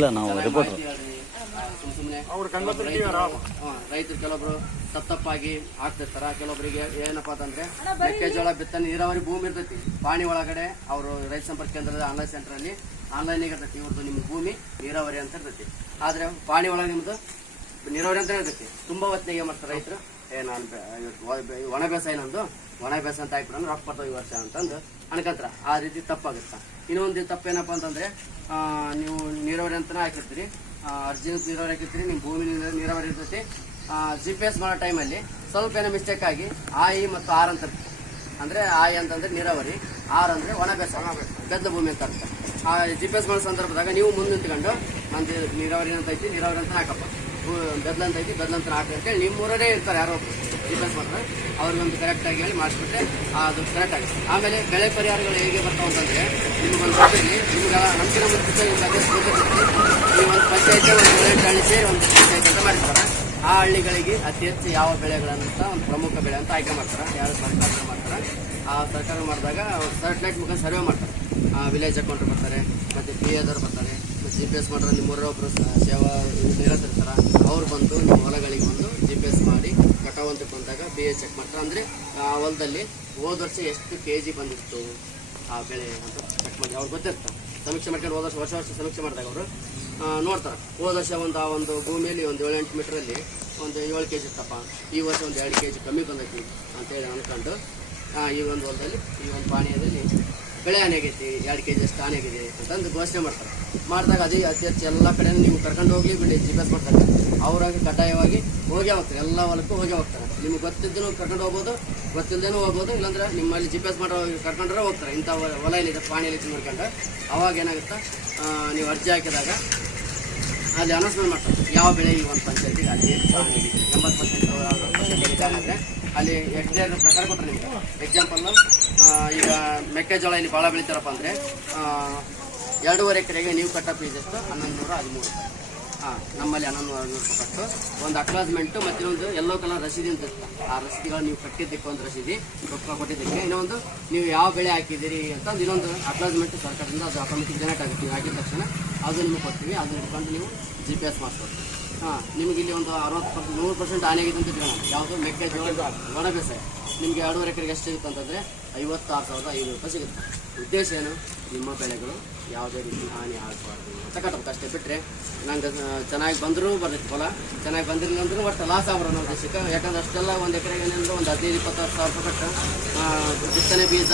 ನಾವು ರಿಪೋರ್ಟ್ ರೈತರು- ಕೆಲವೊಬ್ರು ತಪ್ಪ ತಪ್ಪಾಗಿ ಆಗ್ತಿರ್ತಾರ. ಕೆಲವೊಬ್ಬರಿಗೆ ಏನಪ್ಪಾ ಅಂತಂದ್ರೆ ಮೆಕ್ಕೆಜೋಳ ಬಿತ್ತನೆ, ನೀರಾವರಿ ಭೂಮಿ ಇರ್ತೈತಿ. ಪಾಣಿ ಒಳಗಡೆ ಅವರು ರೈತ ಸಂಪರ್ಕ ಕೇಂದ್ರದ ಆನ್ಲೈನ್ ಸೆಂಟರ್ ಅಲ್ಲಿ ಆನ್ಲೈನ್ ಇರ್ತೈತಿ. ಇವ್ರದ್ದು ನಿಮ್ಮ ಭೂಮಿ, ನೀರಾವರಿ ಅಂತ ಇರ್ತೈತಿ. ಆದ್ರೆ ಪಾಣಿ ಒಳಗೆ ನಿಮ್ದು ನೀರಾವರಿ ಅಂತ ಇರ್ತೈತಿ. ತುಂಬಾ ಹೊತ್ತಿನಾಗ ಏನ್ ಮಾಡ್ತಾರೆ ರೈತರು. ಏ, ನಾನು ಒಣ ಬೇಸಾಯ ನಂದು. ಒಣ ಬೇಸ ಅಂತ ಹಾಕ್ಬಿಟ್ಟು ರೊಕ್ಕ ಬರ್ತಾವ ಈ ವರ್ಷ ಅಂತಂದು ಅನ್ಕಂತಾರ. ಆ ರೀತಿ ತಪ್ಪಾಗುತ್ತೆ. ಇನ್ನೊಂದು ತಪ್ಪೇನಪ್ಪ ಅಂತಂದ್ರೆ ನೀವು ನೀರಾವರಿ ಅಂತಾನೆ ಹಾಕಿರ್ತೀರಿ. ಅರ್ಜಿ ನೀರಾವರಿ ಹಾಕಿರ್ತೀರಿ, ನಿಮ್ಮ ಭೂಮಿ ನೀರ- ನೀರಾವರಿ ಇರ್ತೈತಿ. ಜಿ ಪಿ ಎಸ್ ಮಾಡೋ ಟೈಮಲ್ಲಿ ಸ್ವಲ್ಪ ಏನೋ ಮಿಸ್ಟೇಕ್ ಆಗಿ ಆಯಿ ಮತ್ತು ಆರ್ ಅಂತ ಅಂದರೆ ಆಯಿ ಅಂತಂದ್ರೆ ನೀರಾವರಿ, ಆರ್ ಅಂದ್ರೆ ಒಣ ಬೇಸ. ಬೆದ್ದ ಭೂಮಿ ಅಂತ ಅರ್ಥ. ಆ ಜಿ ಪಿ ಎಸ್ ಮಾಡೋ ಸಂದರ್ಭದಾಗ ನೀವು ಮುಂದೆ ನಿಂತ್ಕೊಂಡು ನಂದು ನೀರಾವರಿ ಅಂತ ಐತಿ ನೀರಾವರಿ ಅಂತ ಹಾಕಪ್ಪ. ಗದ್ಲ ಅಂತ ಐತಿ ಅಂತ ಹಾಕಿ ಅಂತೇಳಿ ನಿಮ್ಮ ಊರೇ ಇರ್ತಾರೆ ಯಾರೋ ಜಿ ಎಸ್ ಮಾಡ್ತಾರೆ. ಅವ್ರಿಗೊಂದು ಕರೆಕ್ಟ್ ಆಗಿ ಹೇಳಿ ಮಾಡಿಸ್ಬಿಟ್ರೆ ಅದು ಕರೆಕ್ಟ್ ಆಗುತ್ತೆ. ಆಮೇಲೆ ಬೆಳೆ ಪರಿಹಾರಗಳು ಹೇಗೆ ಬರ್ತಾವೆ ಅಂತಂದ್ರೆ ನಿಮಗೊಂದು ಸಭೆಯಲ್ಲಿ ನಿಮ್ಗೆ ನಮ್ಗಿನ ಗೊತ್ತಿರ್ತೈತಿ. ನೀವು ಒಂದು ಪಂಚಾಯತ್ ಒಂದು ಬೆಳೆ ಹಳ್ಳಿ ಸೇರಿ ಒಂದು ಪಂಚಾಯತ್ ಅಂತ ಮಾಡಿರ್ತಾರೆ. ಆ ಹಳ್ಳಿಗಳಿಗೆ ಅತಿ ಹೆಚ್ಚು ಯಾವ ಬೆಳೆಗಳಂತ ಒಂದು ಪ್ರಮುಖ ಬೆಳೆ ಅಂತ ಆಯ್ಕೆ ಮಾಡ್ತಾರೆ. ಯಾರು ಸರ್ಕಾರ ಮಾಡ್ತಾರೆ? ಆ ಸರ್ಕಾರ ಮಾಡಿದಾಗ ಸ್ಯಾಟಲೈಟ್ ಮುಖಾಂತರ ಸರ್ವೆ ಮಾಡ್ತಾರೆ. ವಿಲೇಜ್ ಅಕೌಂಟ್ ಬರ್ತಾರೆ, ಮತ್ತು ಪಿ ಎದವ್ರು ಬರ್ತಾರೆ ಜಿ ಪಿ ಎಸ್ ಮಾಡ್ರೆ ನಿಮ್ಮ ಒಬ್ಬರು ಸೇವಾ ನಿರತಿರ್ತಾರೆ ಅವ್ರು ಬಂದು ನಿಮ್ಮ ಹೊಲಗಳಿಗೆ ಬಂದು ಜಿ ಪಿ ಎಸ್ ಮಾಡಿ ಕಟಾವು ಅಂತ ಬಂದಾಗ ಬಿ ಚೆಕ್ ಮಾಡ್ತಾರೆ. ಅಂದರೆ, ಆ, ಹೊಲದಲ್ಲಿ ಹೋದ ವರ್ಷ ಎಷ್ಟು ಕೆ ಜಿ ಬಂದಿತ್ತು? ಆ, ಬೆಳೆ ಅಂತ ಚೆಕ್ ಮಾಡಿ. ಅವ್ರು ಗೊತ್ತಿರ್ತಾರೆ. ಸಮೀಕ್ಷೆ ಮಾಡ್ಕೊಂಡು ಹೋದ ವರ್ಷ ವರ್ಷ ವರ್ಷ ಸಮೀಕ್ಷೆ ಮಾಡಿದಾಗ ಅವರು ನೋಡ್ತಾರೆ. ಹೋದ ವರ್ಷ ಒಂದು, ಆ, ಒಂದು ಭೂಮಿಯಲ್ಲಿ ಒಂದು ಏಳೆಂಟು ಮೀಟ್ರಲ್ಲಿ ಒಂದು ಏಳು ಕೆ ಜಿ ಇತ್ತಪ್ಪ. ಈ ವರ್ಷ ಒಂದು ಎರಡು ಕೆ ಜಿ ಕಮ್ಮಿ ಬಂದೈತಿ ಅಂತೇಳಿ ಅಂದ್ಕೊಂಡು ಈ ಒಂದು ಹೊಲದಲ್ಲಿ, ಈ ಒಂದು ಪಾನೀಯದಲ್ಲಿ ಬೆಳೆ ಹಾನಿ ಆಗೈತಿ, ಎರಡು ಕೆ ಜಿ ಅಷ್ಟು ಹಾನಿ ಆಗಿದೆ ಅಂತಂದು ಘೋಷಣೆ ಮಾಡ್ತಾರೆ. ಮಾಡಿದಾಗ ಅದೇ ಅತಿ ಹೆಚ್ಚು ಎಲ್ಲ ಕಡೆ ನೀವು ಕರ್ಕೊಂಡು ಹೋಗ್ಲಿ ಬಿಡಿ ಜಿ ಪಿ ಎಸ್ ಮಾಡ್ತಾರೆ ಅವರಾಗಿ ಕಡ್ಡಾಯವಾಗಿ ಹೋಗೇ ಹೋಗ್ತಾರೆ, ಎಲ್ಲ ಹೊಲಕ್ಕೂ ಹೋಗೇ ಹೋಗ್ತಾರೆ. ನಿಮ್ಗೆ ಗೊತ್ತಿದ್ದೂ ಕರ್ಕೊಂಡು ಹೋಗ್ಬೋದು ಗೊತ್ತಿಲ್ಲದೇನೂ ಹೋಗ್ಬೋದು, ಇಲ್ಲಾಂದ್ರೆ ನಿಮ್ಮಲ್ಲಿ ಜಿ ಪಿ ಎಸ್ ಮಾಡೋ ಕರ್ಕೊಂಡ್ರೆ ಹೋಗ್ತಾರೆ. ಇಂಥ ಹೊಲ- ಏನಿದೆ, ಪಾಣಿ ಎಲ್ಲಿ ನೋಡ್ಕೊಂಡು ಅವಾಗ ಏನಾಗುತ್ತೆ ನೀವು ಅರ್ಜಿ ಹಾಕಿದಾಗ ಅಲ್ಲಿ ಅನೌನ್ಸ್ಮೆಂಟ್ ಮಾಡ್ತಾರೆ, ಯಾವ ಬೆಳೆ ಇವಂತ ಅಂತ ಪಂಚಾಯತಿಗೆ ಅಲ್ಲಿ ಎಂಬತ್ತು ಪರ್ಸೆಂಟ್ ಅಲ್ಲಿ ಹೆಕ್ಟೇರ್ ಪ್ರಕಾರ ಕೊಟ್ಟರೆ ನಿಮಗೆ ಎಕ್ಸಾಂಪಲ್ಲು ಈಗ ಮೆಕ್ಕೆಜೋಳ ಇಲ್ಲಿ ಭಾಳ ಬೆಳಿತಾರಪ್ಪ ಅಂದರೆ ಎರಡೂವರೆ ಎಕರೆಗೆ ನೀವು ಕಟ್ಟೋ ಫೀಸ್ ಎಷ್ಟು? ಹನ್ನೊಂದು ನೂರ ಹದಿಮೂರು ಹಾಂ, ನಮ್ಮಲ್ಲಿ ಹನ್ನೊಂದು ನೂರ ರೂಪಾಯಿ ಕಟ್ಟು. ಒಂದು ಅಕ್ನಾಜ್ಮೆಂಟು ಮತ್ತು ಇನ್ನೊಂದು ಎಲ್ಲೋ ಕಲರ್ ರಸೀದಿ ಅಂತ ಆ ರಸೀದಿಗಳು ನೀವು ಕಟ್ಟಿದ್ದಕ್ಕೆ ಒಂದು ರಸೀದಿ, ರೊಕ್ಕ ಕೊಟ್ಟಿದ್ದಕ್ಕೆ. ಇನ್ನೊಂದು, ನೀವು ಯಾವ ಬೆಳೆ ಹಾಕಿದ್ದೀರಿ ಅಂತ ಒಂದು ಇನ್ನೊಂದು ಅಕ್ನಾಜ್ಮೆಂಟ್ ಸರ್ಕಾರದಿಂದ ಅದು ಆಟೋಮೆಟಿಕ್ ಜನರೇಟ್ ಆಗುತ್ತೆ. ನೀವು ಹಾಕಿದ ತಕ್ಷಣ, ಅದು ಕೊಡ್ತೀವಿ. ಅದನ್ನ ಇಟ್ಕೊಂಡು ನೀವು ಜಿ ಪಿ ಎಸ್ ಹಾಂ ನಿಮಗೆ ಇಲ್ಲಿ ಒಂದು ಅರವತ್ತು ಪರ್ಸೆಂಟ್ ನೂರು ಪರ್ಸೆಂಟ್ ಹಾನಿ ಆಗಿದೆ ಅಂತ ಇಟ್ಕೊಳ್ಳೋಣ ಯಾವುದು? ಮೆಕ್ಕೆಜೋಳ. ಒಣ ಬೇಸಾಯ ನಿಮಗೆ ಎರಡೂವರೆ ಎಕರೆಗೆ ಎಷ್ಟು ಸಿಗುತ್ತೆ ಅಂತಂದರೆ ಐವತ್ತಾರು ಸಾವಿರದ ಐನೂರು ರೂಪಾಯಿ ಸಿಗುತ್ತೆ. ಉದ್ದೇಶ ಏನು? ನಿಮ್ಮ ಬೆಳೆಗಳು ಯಾವುದೇ ರೀತಿ ಹಾನಿ ಆಗಬಾರ್ದು ಅಂತ ಕಟ್ಟಬೇಕು. ಅಷ್ಟೇ ಬಿಟ್ಟರೆ ನಂಗೆ ಚೆನ್ನಾಗಿ ಬಂದರೂ ಬರ್ತೈತೆ ಫಲ ಚೆನ್ನಾಗಿ ಬಂದಿರಲಿಲ್ಲ ಅಂದ್ರೂ ಒಟ್ಟು ಲಾಸ್ ಆಗ್ಬಾರ ನಮ್ಮ ದೇಶಕ್ಕೆ ಯಾಕಂದ್ರೆ ಅಷ್ಟೆಲ್ಲ ಒಂದು ಎಕರೆಗೆ ಏನಂದ್ರೆ ಒಂದು ಹದಿನೈದು ಇಪ್ಪತ್ತಾರು ಸಾವಿರ ರೂಪಾಯಿ ಕಟ್ಟು ಬಿತ್ತನೆ ಬೀಜ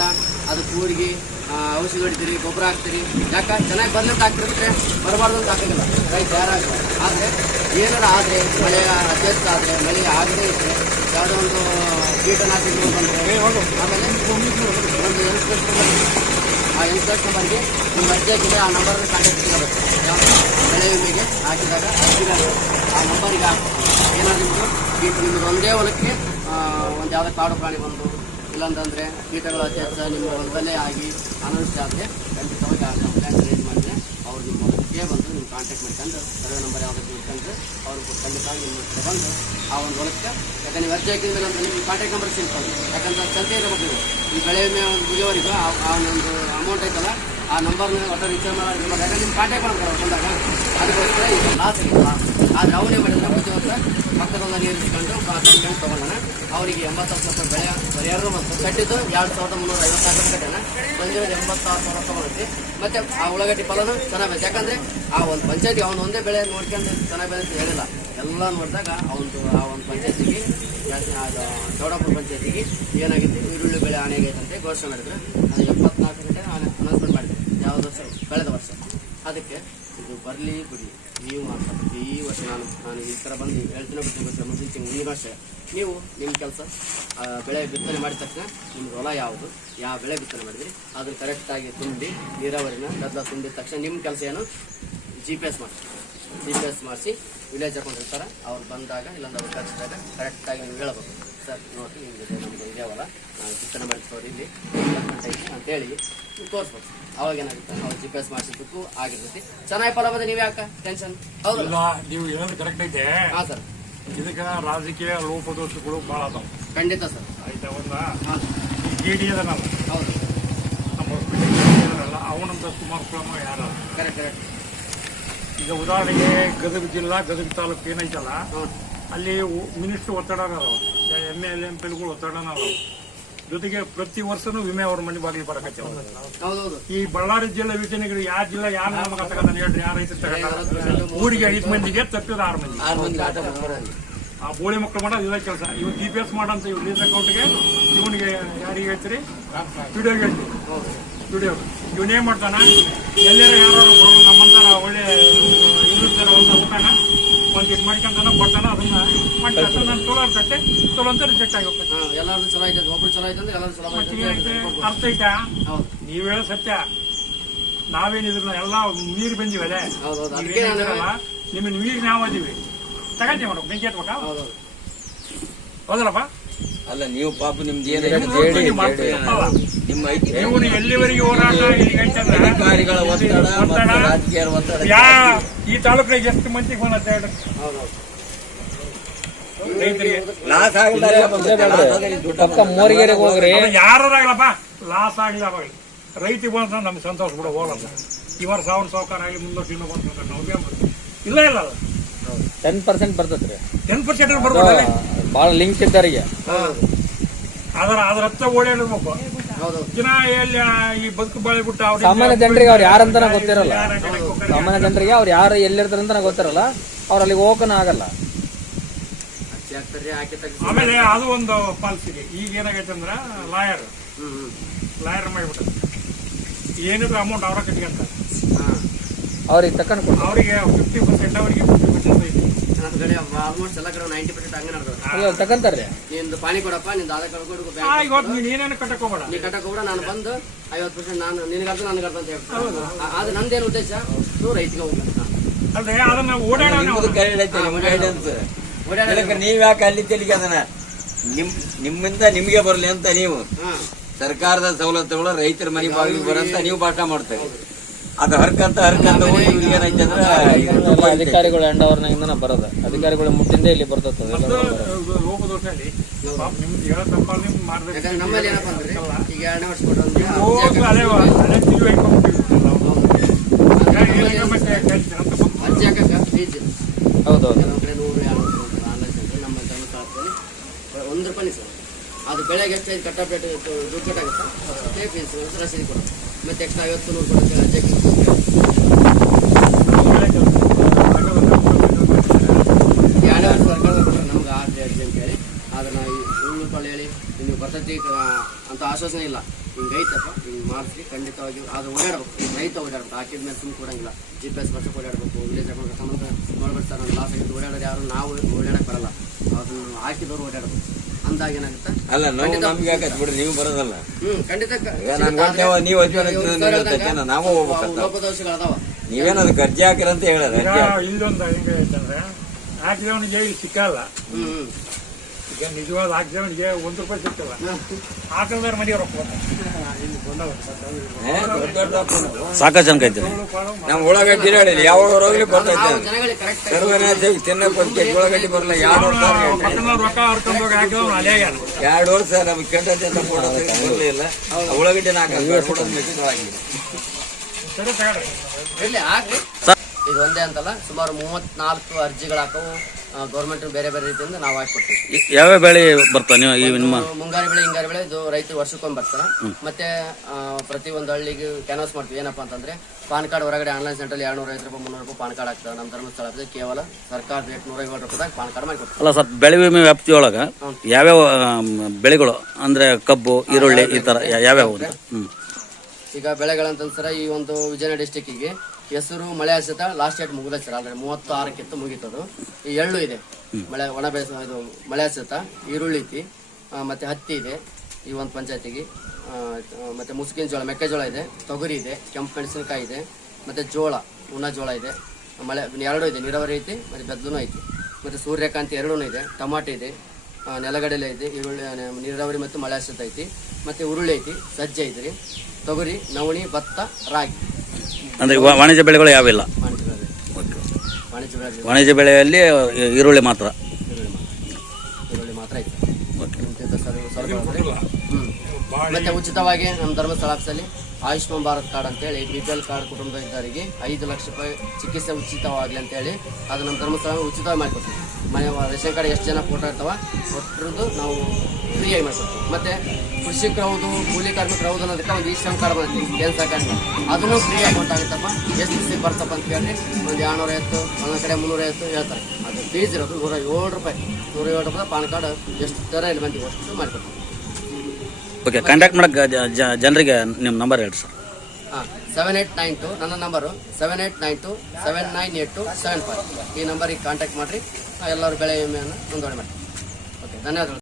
ಅದು ಕೂರಿಗೆ ಆ, ಔಷಧಿ ಹೊಡಿತೀರಿ ಗೊಬ್ಬರ ಹಾಕ್ತೀರಿ. ಯಾಕೆ? ಚೆನ್ನಾಗಿ ಬಂದಂತ ಹಾಕ್ತಿರ್ಬಿಟ್ರೆ ಬರಬಾರ್ದು ಅಂತ ಹಾಕೋದಿಲ್ಲ ರೈತ ಯಾರಾಗಲ್ಲ ಆದರೆ ಏನಾರ ಆದರೆ ಮಳೆ ಅತ್ಯಸ್ತ ಆದರೆ ಮಳೆ ಆಗದೇ ಇದ್ದರೆ ಯಾವುದೋ ಒಂದು ಕೀಟನಾಶಕಗಳು ಬಂದರೆ ಆಮೇಲೆ ಒಂದು ಯಂತ್ರ ಆ ಯಂತ್ರ ಬಂದು ನಿಮ್ಮ ಅರ್ಜಿ ಹಾಕಿದ್ರೆ ಆ ನಂಬರ್ ಕಾಂಟ್ಯಾಕ್ಟ್ ಸಿಗಬೇಕು ಯಾವುದು ಬೆಳೆ ವಿಮೆಗೆ ಹಾಕಿದಾಗ ಅರ್ಜಿಗೆ ಆ ನಂಬರಿಗೆ ಹಾಕ್ಬೇಕು ಏನಾದ್ರು ನಿಮ್ಮದು ಕೀಟ ನಿಮ್ಮದು ಒಂದೇ ಹೊಲಕ್ಕೆ ಒಂದು ಯಾವುದೇ ಕಾಡು ಪ್ರಾಣಿ ಬಂದು ಇಲ್ಲಾಂತಂದರೆ ಕೀಟಗಳು ಅತಿ ಹೆಚ್ಚು ನಿಮ್ಮ ಹೊಲದಲ್ಲೇ ಆಗಿ ಅನೌನ್ಸ್ ಆದರೆ ಖಂಡಿತವಾಗಿ ಆ ಕಂಪ್ಲೇಂಟ್ ರೇಸ್ ಮಾಡಿದ್ರೆ ಅವ್ರು ನಿಮ್ಮ ಹೊಲಕ್ಕೆ ಬಂದು ನಿಮ್ಮ ಕಾಂಟ್ಯಾಕ್ಟ್ ಮಾಡ್ಕೊಂಡು ಸರ್ವೆ ನಂಬರ್ ಯಾವುದಕ್ಕೆ ಇಟ್ಕೊಂಡ್ರೆ ಅವರು ಖಂಡಿತವಾಗಿ ನಿಮ್ಮ ಹತ್ರ ಬಂದು ಆ ಒಂದು ಹೊಲಕ್ಕೆ, ಯಾಕಂದ್ರೆ ನೀವು ಅರ್ಜಿ ಹಾಕಿದ್ರೆ ನಿಮ್ಮ ನಿಮ್ಗೆ ಕಾಂಟ್ಯಾಕ್ಟ್ ನಂಬರ್ ಸಿಗ್ತದೆ. ಯಾಕಂದ್ರೆ ಚಂತೆ ಇರಬೇಕು ನೀವು. ಈ ಬೆಳೆ ವಿಮೆ ಒಂದು ಮುಗಿಯೋವರೆಗೂ ಆ ಒಂದು ಅಮೌಂಟ್ ಐತಲ್ಲ, ಆ ನಂಬರ್ನ ಒಟ್ಟು ರಿಚಾರ್ಜ್ ಮಾಡಿ ಯಾಕಂದ್ರೆ ನಿಮ್ಮ ಕಾಂಟ್ಯಾಕ್ಟ್ ಮಾಡ್ತಾರೆ ಬಂದಾಗ ಅದಕ್ಕೋಸ್ಕರ ಈಗ ಲಾಸ್ ಇಲ್ಲ ಆದರೆ ಅವನೇ ಮಾಡಿದ್ರೆ ಪ್ರತಿ ಪಕ್ಕದಲ್ಲ ನೀರು ಇಸ್ಕೊಂಡು ಕಟ್ಕೊಂಡು ತೊಗೊಂಡಾನ ಅವರಿಗೆ ಎಂಬತ್ತಾರು ಸಾವಿರ ರೂಪಾಯಿ ಬೆಳೆ ಪರಿಹಾರ ಮತ್ತು ಕಟ್ಟಿದ್ದು ಎರಡು ಸಾವಿರದ ಮುನ್ನೂರ ಐವತ್ತಾರು ರೂಪಾಯಿ ಕಟ್ಟೆನ ಬಂದಿರೋದು ಎಂಬತ್ತಾರು ಸಾವಿರ ತೊಗೊಳುತ್ತೆ ಮತ್ತೆ ಆ ಉಳ್ಳಾಗಡ್ಡಿ ಫಲನೂ ಚೆನ್ನಾಗಿ ಯಾಕಂದ್ರೆ ಆ ಒಂದು ಪಂಚಾಯತಿ ಅವನು ಒಂದೇ ಬೆಳೆ ನೋಡ್ಕೊಂಡು ಚೆನ್ನಾಗಿ ಬೆಳೆ ಅಂತ ಹೇಳಿಲ್ಲ. ಎಲ್ಲ ನೋಡಿದಾಗ ಅವನು ಆ ಒಂದು ಪಂಚಾಯತಿಗೆ ಚೌಡಾಪುರ ಪಂಚಾಯತಿಗೆ ಏನಾಗಿತ್ತು? ಈರುಳ್ಳಿ ಬೆಳೆ ಹಾನಿ ಆಗೈತೆ ಅಂತ ಘೋಷಣೆ ಮಾಡಿದ್ರು. ಅದು ಎಪ್ಪತ್ನಾಲ್ಕು ಗಂಟೆ ಅನೌನ್ಸ್ಮೆಂಟ್ ಮಾಡಿದ್ರು. ಯಾವ್ದು ವರ್ಷ? ಕಳೆದ ವರ್ಷ. ಅದಕ್ಕೆ ಇದು ಬರಲಿ ಬಿಡಿ. ನೀವು ಮಾತಾಡ್ತೀವಿ ಈ ವರ್ಷ ನಾನು ನಾನು ಈ ಥರ ಬಂದು ಹೇಳ್ತೀನಿ ಬಿಟ್ಟು ಗೊತ್ತಿಲ್ಲ. ಈ ವರ್ಷ. ನೀವು ನಿಮ್ಮ ಕೆಲಸ ಬೆಳೆ ಬಿತ್ತನೆ ಮಾಡಿದ ತಕ್ಷಣ ನಿಮ್ಮದು ಹೊಲ ಯಾವುದು? ಯಾವ ಬೆಳೆ ಬಿತ್ತನೆ ಮಾಡಿದ್ರಿ? ಅದನ್ನು ಕರೆಕ್ಟಾಗಿ ತುಂಬಿ ನೀರಾವರಿನ ಗದ್ದಲ ತುಂಬಿದ ತಕ್ಷಣ ನಿಮ್ಮ ಕೆಲಸ ಏನು? ಜಿ ಪಿ ಎಸ್ ಮಾಡಿ ಜಿ ಪಿ ಎಸ್ ಮಾಡಿಸಿ ವಿಲೇಜ್ ಅಕೌಂಟ್ ಇರ್ತಾರೆ, ಅವ್ರು ಬಂದಾಗ ಇಲ್ಲಾಂದ್ರೆ ಅವ್ರು ಕರೆಕ್ಟಾಗಿ ನೀವು ಹೇಳ್ಬೇಕು ಸರ್, ನೋಡಿ, ನಿಮಗೆ ಇದೇವಲ್ಲ ನಾವು ಬಿತ್ತನೆ ಮಾಡಿಸ್ಕೋರಿ ಇಲ್ಲಿ ಅಂತೇಳಿ ತೋರಿಸ್ಬೋದು. ಅವಾಗ ಏನಾಗುತ್ತೆ? ಅವ್ರು ಜಿ ಪಿ ಎಸ್ ಮಾಡಿಸಿದ್ದಕ್ಕೂ ಆಗಿರ್ತೈತಿ. ಚೆನ್ನಾಗಿ ಫಲ ಬಂದ್ರೆ ನೀವು ಯಾಕೆ? ಟೆನ್ಷನ್ ಹೌದು. ನೀವು ಹೇಳೋದು ಕರೆಕ್ಟ್ ಐತೆ. ಹಾಂ ಸರ್ ಇದಕ್ಕೆ ರಾಜಕೀಯ ಲೋಪದೋಷಗಳು ಭಾಳ ಅದಾವ. ಖಂಡಿತ ಸರ್ ಆಯ್ತಾ ಒಂದ? ಡಿ ಡಿ ಅದ ನಾವು ಹೌದು. ನಮ್ಮ ಹಾಸ್ಪಿಟಲ್ ಅವನಂತ ಕುಮಾರಸ್ವಾಮಿ ಯಾರ? ಕರೆಕ್ಟ್ ಕರೆಕ್ಟ್ ಈಗ ಉದಾಹರಣೆಗೆ ಗದಗ ಜಿಲ್ಲಾ ಗದಗ ತಾಲೂಕು ಏನೈತಲ್ಲ. ಅಲ್ಲಿ ಮಿನಿಸ್ಟ್ರ್ ಒತ್ತಡ ಅದಾವ ಎಂ ಎಲ್ ಎಂ ಪಿಲ್ಗಳು ಒತ್ತಡ ಅದಾವ ಜೊತೆಗೆ ಪ್ರತಿ ವರ್ಷನೂ ವಿಮೆ ಅವ್ರ ಮನೆ ಬಾಗಿಲು ಬರಕತ್ತೆ ಈ ಬಳ್ಳಾರಿ ಜಿಲ್ಲೆ ಯೋಜನೆಗಳು ಯಾವ ಜಿಲ್ಲಾ ಯಾವ ನಮಗ ತಗೊಂಡ ಹೇಳ್ರಿ ಯಾರ ರೈತರು ತಗೊಂಡ ಊರಿಗೆ ಐದು ಮಂದಿಗೆ ತಪ್ಪಿದ ಆರು ಮಂದಿ. ಆ ಬೋಳಿ ಮಕ್ಕಳು ಮಾಡೋದು ಇದೇ ಕೆಲಸ. ಇವ್ ಜಿ ಪಿ ಎಸ್ ಮಾಡಂತ ಇವ್ ಲೀಸ್ ಅಕೌಂಟ್ಗೆ ಇವನಿಗೆ ಯಾರಿಗೆ ಹೇಳ್ತೀರಿ? ವಿಡಿಯೋಗೆ ಹೇಳ್ತೀರಿ. ವಿಡಿಯೋ ಇವನೇನ್ ಏನ್ ಮಾಡ್ತಾನ? ಎಲ್ಲರೂ ಯಾರು ನಮ್ಮಂತ ನಮ್ಮಂತರ ಒಳ್ಳೆ ಒಂದು ಊಟನ ಒಂದು ಇದು ಮಾಡ್ಕೊಂತಾನ ಬರ್ತಾನ ಅದನ್ನ ಮಾಡ್ಕೊಂಡು ನಾನು ಅನ್ಸತ್ತೆ ಚಲೋ ಅಂತ ರಿಜೆಕ್ಟ್ ಆಗಿ ಹೋಗ್ತೈತೆ ಎಲ್ಲಾರು ಚಲೋ ಐತೆ ಒಬ್ರು ಚಲೋ ಐತೆ ಅಂದ್ರೆ ಎಲ್ಲರೂ ಚಲೋ ಮತ್ತೆ ಏನೈತೆ ಅರ್ಥ ಐತಾ ನೀವ್ ಹೇಳೋ ಸತ್ಯ. ನಾವೇನಿದ್ರು ಎಲ್ಲ ನೀರು ಬಂದಿವಲ್ಲ? ಹೌದೌದು ಅದಕ್ಕೆ ನಾನು ನೀವೇನಿದ್ರಲ್ಲ ನಿಮ್ಮ ನೀರಿಗೆ ನಾವು ಅದೀವಿ ತಗೊಂತೀವಿ ಮೇಡಮ್ ಬೆಂಕಿ ಹತ್ಬೇಕಾ? ಹೌದಲ್ಲಪ್ಪ? ಅಲ್ಲ ನೀವು ಪಾಪ ನಿಮ್ದು ನಿಮ್ಮ ಐತಿ ಇವನು ಎಲ್ಲಿವರೆಗೆ ಹೋರಾಟ ಅಧಿಕಾರಿಗಳ ಒತ್ತಡ ಮತ್ತು ಒತ್ತಡ? ಈ ತಾಲೂಕಿನ ಎಷ್ಟು ಮಂದಿಗೆ ಹೇಳ್ರಿ ಲಾಸ್ ಮೋರಿಗೆರೆಗೆ ಹೋಗ್ರಿ. ಯಾರಾಗಲಪ್ಪ ಲಾಸ್ ಆಗಿಲ್ಲ ಅವಾಗ ರೈತಿಗೆ ಬಂದ್ರೆ ನಮ್ಗೆ ಸಂತೋಷ ಬಿಡ ಹೋಗಲ್ಲ. ಈ ವರ್ಷ ಅವ್ರ ಸಾವುಕಾರ ಆಗಲಿ ಮುಂದೆ ವರ್ಷ ಇನ್ನೂ ಬಂದು ನಾವು ಇಲ್ಲ ಇಲ್ಲ ಟೆನ್ ಪರ್ಸೆಂಟ್ ಬರ್ತೈತ್ರಿ. ಟೆನ್ ಪರ್ಸೆಂಟ್ ಬರ್ಬೋದು ಭಾಳ ಲಿಂಕ್ ಇದ್ದಾರಿಗೆ ಅದರ ಅದ್ರ ಹತ್ತ ಓಡಾಡಿರ್ಬೇಕು ಹೌದೌದು ದಿನ ಎಲ್ಲಿ ಈ ಬದುಕು ಬಾಳೆ ಬಿಟ್ಟು ಅವ್ರಿಗೆ ಸಾಮಾನ್ಯ ಜನರಿಗೆ ಅವ್ರು ಯಾರಂತ ಗೊತ್ತಿರಲ್ಲ. ಸಾಮಾನ್ಯ ಜನರಿಗೆ ಅವ್ರು ಯಾರು ಎಲ್ಲಿರ್ತಾರೆ ಅಂತ ಗೊತ್ತಿರಲ್ಲ. ಅವ್ರು ಅಲ್ಲಿಗೆ ಹೋಗನ ಆಗಲ್ಲ. ಆಮೇಲೆ ಅದು ಒಂದು ಪಾಲಿಸಿಗೆ. ಈಗ ಏನಾಗೈತೆ ಅಂದ್ರ ಲಾಯರ್. ಹ್ಮ್ ಹ್ಮ್. ಲಾಯರ್ ಮಾಡಿಬಿಟ್ಟ ಏನಿದ್ರು ಅಮೌಂಟ್ ಅವ್ರ ಕಟ್ಕೊಂತಾರೆ ಹಾ. ಅವ್ರಿಗೆ ತಕೊಂಡ್ ಅವರಿಗೆ ಫಿಫ್ಟಿ ಪರ್ಸೆಂಟ್ ಅವರಿಗೆ ಫಿಫ್ಟಿ ಪರ್ಸೆಂಟ್ ನನ್ನ ಕಡೆ ಆಲ್ಮೋಸ್ಟ್ ಎಲ್ಲ ಕಡೆ ನೈಂಟಿ ಪರ್ಸೆಂಟ್ ಹಂಗೆ ನಡೆದ ಅಲ್ಲ ನಿಂದು ಪಾಣಿ ಕೊಡಪ್ಪ ನಿಂದು ಆಧಾರ್ ಕಾರ್ಡ್ ಕೊಡು ಆ, ಇವತ್ತು ನೀನು ಏನೇನು ಕಟ್ಟಕ್ ಹೋಗ್ಬೇಡ? ನೀ ಕಟ್ಟಕ್ ಹೋಗ್ಬಿಡ ನಾನು ಬಂದು ಐವತ್ತು ಪರ್ಸೆಂಟ್ ನಾನು ನಿನಗರ್ಧ ನನಗರ್ಧ ಅಂತ ಹೇಳ್ತೀನಿ. ಅದು ನಂದೇನು ಉದ್ದೇಶ? ನೀವು ರೈತಿಗೆ ಹೋಗ್ಬೇಕು. ಅಲ್ರಿ ಅದನ್ನ ನಿಮ್ಮ ನೀವ್ ಯಾಕೆ ಅಲ್ಲಿ ತೆಲಿಗೆ ಅದನ್ನ? ನಿಮ್ ನಿಮ್ಮಿಂದ ನಿಮ್ಗೆ ಬರಲಿ ಅಂತ ನೀವು. ಸರ್ಕಾರದ ಸವಲತ್ತುಗಳು ರೈತರ ಮನೆ ಬಾಗಿಲಿಗೆ ಬರಂತ ನೀವು ಪಾಠ ಮಾಡ್ತೀರಿ. ಅದು ಹರ್ಕಂತ ಹರ್ಕಂತ ಹೋಗಿ ಇವ್ರಿಗೆ ಏನೈತೆ ಅಂದ್ರೆ ಅಧಿಕಾರಿಗಳ ಎಂಡ್ ಅವ್ರನಾಗಿಂದ ಬರೋದ. ಅಧಿಕಾರಿಗಳ ಮುಟ್ಟಿಂದ ಇಲ್ಲಿ ಬರ್ತದೆ ನಮ್ಮಲ್ಲಿ ಏನಪ್ಪ ಅಂದ್ರೆ ಈಗ ಎರಡನೇ ವರ್ಷ ಹೌದೌದು ನಮ್ಮ ಒಂದು ರೂಪಾಯಿ ಸರ್. ಅದು ಬೆಳೆಗೆ ಎಷ್ಟು ಐದು ಕಟ್ಟಾಪೇಟ್ ದುಡ್ಡು ಕಟ್ಟಾಗುತ್ತೆ ಅಷ್ಟೇ ಫೀಸ್ ರಸೀದಿ ಕೊಡೋದು ಮತ್ತೆ ಎಕ್ಸ್ಟ್ರಾ ಐವತ್ತು ನೂರು ಕೆಲಸ. ಎರಡನೇ ವರ್ಷ ಸರ್ಕಾರ ನಮ್ಗೆ ಆರ್ಜಿ ಅರ್ಜಿ ಅಂತ ಹೇಳಿ. ಅದನ್ನ ಈ ಉಳ್ಳುಕೊಳ್ಳಿ ಹೇಳಿ ನೀವು ಬರ್ತೈತಿ ಅಂತ ಆಶ್ವಾಸನೆ ಇಲ್ಲ. ಹಿಂಗೆ ಐತಪ್ಪ ಹಿಂಗೆ ಮಾಡಿಸಿ ಖಂಡಿತವಾಗಿ ಅದು ಓಡಾಡ್ಬೇಕು. ರೈತ ಓಡಾಡ್ಬೇಕು, ಹಾಕಿದ ಮೇಲೆ ಸುಮ್ಮನೆ ಕೊಡಂಗಿಲ್ಲ. ಜಿ ಪಿ ಎಸ್ ಬರ್ಸಕ್ಕೆ ಓಡಾಡಬೇಕು ವಿಲೇಜ್ ಅಕೌಂಟ್ ಸಂಬಂಧ ನೋಡ್ಬಿಡ್ತಾರೆ ಲಾಸ್ ಆಗಿದ್ದು ಓಡಾಡೋದು ಯಾರು, ನಾವು ಓಡಾಡಕ್ಕೆ ಬರಲ್ಲ. ಅದನ್ನು ಹಾಕಿದವರು ಓಡಾಡಬೇಕು. ಅಂದಾಗ ಏನಾಗುತ್ತೆ? ಅಲ್ಲ ನಾವು ನಮ್ಗೆ ಯಾಕೆ ಬಿಡ್ರಿ ನೀವು ಬರೋದಲ್ಲ. ಹ್ಮ್ ಖಂಡಿತ ಈಗ ನೀವು ಅಜ್ಜನ ನಿಲ್ತೈತೇನ, ನಾವು ಹೋಗ್ಬೇಕಂತ. ಲೋಪದೋಷಗಳು ಅದಾವ ನೀವೇನದು ಅರ್ಜಿ ಹಾಕಿರಂತ ಹೇಳಿದ್ರೆ ಇಲ್ಲೊಂದು ಹೆಂಗೆ ಐತಂದ್ರೆ ಹಾಕಿದವನಿಗೆ ಇಲ್ಲಿ ಸಿಕ್ಕಲ್ಲ. ಹ್ಮ್. ಈಗ ನಿಜವಾದ ಹಾಕಿದವನಿಗೆ ಒಂದು ರೂಪಾಯಿ ಸಿಕ್ತಲ್ಲ ಹಾಕಲ್ದಾರ ಮನೆಯವ್ರ ಸಾಕಷ್ಟು ಜನ ಐತೆ ನಮ್ ಉಳ್ಳಾಗಡ್ಡಿ ನೋಡಿ ಯಾವ ರೋಗಲಿ ಬರ್ತೈತೆ ನಾವು ಜನಗಳಿಗೆ ಕರೆಕ್ಟ್ ಕರುವನಾಥ್ ತಿನ್ನಕ್ ಕೆಜಿ ಉಳ್ಳಾಗಡ್ಡಿ ಬರಲ್ಲ ಎರಡು ವರ್ಷ ಎರಡು ವರ್ಷ ನಮ್ಗೆ ಕೆಟ್ಟೈತೆ ಅಂತ ಕೊಡೋದು ಬರಲಿಲ್ಲ ಉಳ್ಳಾಗಡ್ಡಿ ನಾಲ್ಕು ತಗೊಳ್ರಿ ಇದು ಒಂದೇ ಅಂತಲ್ಲ ಸುಮಾರು ಮೂವತ್ನಾಲ್ಕು ಅರ್ಜಿಗಳು ಹಾಕವು ಗೌರ್ಮೆಂಟ್ ಬೇರೆ ಬೇರೆ ರೀತಿಯಿಂದ ನಾವು ಹಾಕೊಡ್ತೀವಿ ಯಾವ ಬೆಳೆ ಬರ್ತಾನೆ ನೀವು ಈ ನಿಮ್ಮ ಮುಂಗಾರು ಬೆಳೆ ಹಿಂಗಾರು ಬೆಳೆ ಇದು ರೈತರು ವರ್ಷಕ್ಕೊಮ್ಮೆ ಬರ್ತಾರೆ. ಮತ್ತೆ ಆ, ಪ್ರತಿ ಒಂದು ಹಳ್ಳಿಗೆ ಕ್ಯಾನ್ವಾಸ್ ಮಾಡ್ತೀವಿ. ಏನಪ್ಪಾ ಅಂತಂದ್ರೆ ಪಾನ್ ಕಾರ್ಡ್ ಹೊರಗಡೆ ಆನ್ಲೈನ್ ಸೆಂಟ್ರಲ್ಲಿ ಎರಡ್ನೂರ ಐದು ರೂಪಾಯಿ ಮುನ್ನೂರು ರೂಪಾಯಿ ಪಾನ್ ಕಾರ್ಡ್ ಆಗ್ತದೆ ನಮ್ಮ ಧರ್ಮಸ್ಥಳ ಕೇವಲ ಸರ್ಕಾರ ರೇಟ್ ನೂರ ಐವತ್ತು ರೂಪಾಯಿದಾಗ ಪಾನ್ ಕಾರ್ಡ್ ಮಾಡಿ ಕೊಡ್ತೀವಿ ಅಲ್ಲ ಸರ್ ಬೆಳೆ ವಿಮೆ ವ್ಯಾಪ್ತಿಯೊಳಗ ಯಾವ್ಯಾವ ಆಮ್, ಬೆಳೆಗಳು ಅಂದ್ರೆ ಕಬ್ಬು ಈರುಳ್ಳಿ ಈ ತರ ಯಾ- ಯಾವ್ಯಾವ ಅಂತ ಹ್ಮ್. ಈಗ ಬೆಳೆಗಳಂತ ಸರ ಈ ಒಂದು ವಿಜಯನಗರ ಡಿಸ್ಟಿಕ್ಕಿಗೆ ಹೆಸರು ಮಳೆ ಹಸಿತ ಲಾಸ್ಟ್ ಡೇಟ್ ಮುಗಿದ ಸರ್ ಆಲ್ರೆಡಿ ಮೂವತ್ತು ಆರಕ್ಕಿತ್ತು ಮುಗೀತದು. ಈ ಎಳ್ಳು ಇದೆ. ಮಳೆ ಒಣ ಬೇಸ ಇದು ಮಳೆ ಹಸಿತ ಈರುಳ್ಳಿ ಐತಿ ಮತ್ತು ಹತ್ತಿ ಇದೆ ಈ ಒಂದು ಪಂಚಾಯತಿಗೆ. ಮತ್ತೆ ಮುಸ್ಕಿನ ಜೋಳ ಮೆಕ್ಕೆಜೋಳ ಇದೆ ತೊಗರಿ ಇದೆ ಕೆಂಪು ಮೆಣಸಿನಕಾಯಿ ಇದೆ ಮತ್ತೆ ಜೋಳ ಉಣ ಜೋಳ ಇದೆ ಮಳೆ ಎರಡು ಇದೆ ನೀರಾವರಿ ಐತಿ ಮತ್ತೆ ಬೆದ್ದನು ಐತಿ ಮತ್ತೆ ಸೂರ್ಯಕಾಂತಿ ಎರಡೂ ಇದೆ ಟಮಾಟೆ ಇದೆ ನೆಲಗಡಲೆ ಐತಿ ಈರುಳ್ಳಿ ನೀರಾವರಿ ಮತ್ತು ಮಳೆ ಹಸಿತ ಐತಿ. ಮತ್ತೆ ಉರುಳಿ ಐತಿ ಸಜ್ಜೆ ಐತ್ರಿ ತೊಗರಿ ನವಣಿ ಭತ್ತ ರಾಗಿ. ಅಂದ್ರೆ ವಾಣಿಜ್ಯ ಬೆಳೆಗಳು ಯಾವಿಲ್ಲ? ವಾಣಿಜ್ಯ ಬೆಳೆ ವಾಣಿಜ್ಯ ಬೆಳೆ ವಾಣಿಜ್ಯ ಬೆಳೆಯಲ್ಲಿ ಈರುಳ್ಳಿ ಮಾತ್ರ ಈರುಳ್ಳಿ ಮಾತ್ರ ಈರುಳ್ಳಿ ಮಾತ್ರ ಐತಿ ಇಂತಿಂಥ ಸೌಲಭ್ಯ- ಸೌಲಭ್ಯಗಳು ಹ್ಮ್ ಮತ್ತೆ ಉಚಿತವಾಗಿ ನಮ್ಮ ಧರ್ಮಸ್ಥಳ ಆಫೀಸಲ್ಲಿ ಆಯುಷ್ಮಾನ್ ಭಾರತ್ ಕಾರ್ಡ್ ಅಂತೇಳಿ ಬಿ ಪಿ ಎಲ್ ಕಾರ್ಡ್ ಕುಟುಂಬದವರಿಗೆ ಐದು ಲಕ್ಷ ರೂಪಾಯಿ ಚಿಕಿತ್ಸೆ ಉಚಿತವಾಗಲಿ ಅಂತೇಳಿ ಅದು ನಮ್ಮ ಧರ್ಮಸ್ಥಳ ಉಚಿತವಾಗಿ ಮಾಡಿಕೊಡ್ತೀವಿ. ಮನೆ ರೇಷನ್ ಕಾರ್ಡ್ ಎಷ್ಟು ಜನ ಫೋಟೋ ಇರ್ತಾವ ಒಟ್ಟರದ್ದು ನಾವು ಫ್ರೀಯಾಗಿ ಮಾಡಿಕೊಡ್ತೀವಿ. ಮತ್ತೆ ಕೃಷಿಕರು ಹೌದು ಕೂಲಿ ಕಾರ್ಮಿಕರು ಹೌದು ಅನ್ನೋದಕ್ಕೆ ಒಂದು ಈ ಕಾರ್ಡ್ ಬರುತ್ತೆ ಕೇಂದ್ರ ಕಾರ್ಡ್ ಅದನ್ನು ಫ್ರೀಯಾಗಿ ಗೊತ್ತಾಗುತ್ತಪ್ಪ ಎಷ್ಟು ದಿವಸಕ್ಕೆ ಬರ್ತಪ್ಪ ಅಂತ ಕೇಳಿ ಒಂದು ಏಳ್ನೂರ ಐವತ್ತು, ಒಂದೊಂದು ಕಡೆ ಮುನ್ನೂರ ಐವತ್ತು ಹೇಳ್ತಾರೆ. ಅದು ಫೀಸ್ ಇರೋದು ನೂರ ಏಳು ರೂಪಾಯಿ. ನೂರ ಏಳು ರೂಪಾಯಿ ಪಾನ್ ಕಾರ್ಡ್ ಎಷ್ಟು ಥರ ಇಲ್ಲಿ ಬಂದಿವೆ ಅಷ್ಟು ಮಾಡಿಕೊಡ್ತೀವಿ. ಓಕೆ ಕಾಂಟ್ಯಾಕ್ಟ್ ಮಾಡಕ್ಕೆ ಜನರಿಗೆ ನಿಮ್ಮ ನಂಬರ್ ಹೇಳಿ ಸರ್ ಹಾಂ ಸೆವೆನ್ ಏಯ್ಟ್ ನೈನ್ ಟು ನನ್ನ number seven eight nine two seven nine eight two seven five ಈ ನಂಬರಿಗೆ ಕಾಂಟ್ಯಾಕ್ಟ್ ಮಾಡಿರಿ ಎಲ್ಲರೂ ಬೆಳೆ ವಿಮೆಯನ್ನು ನೋಂದಣಿ ಮಾಡಿ ಓಕೆ ಧನ್ಯವಾದಗಳು.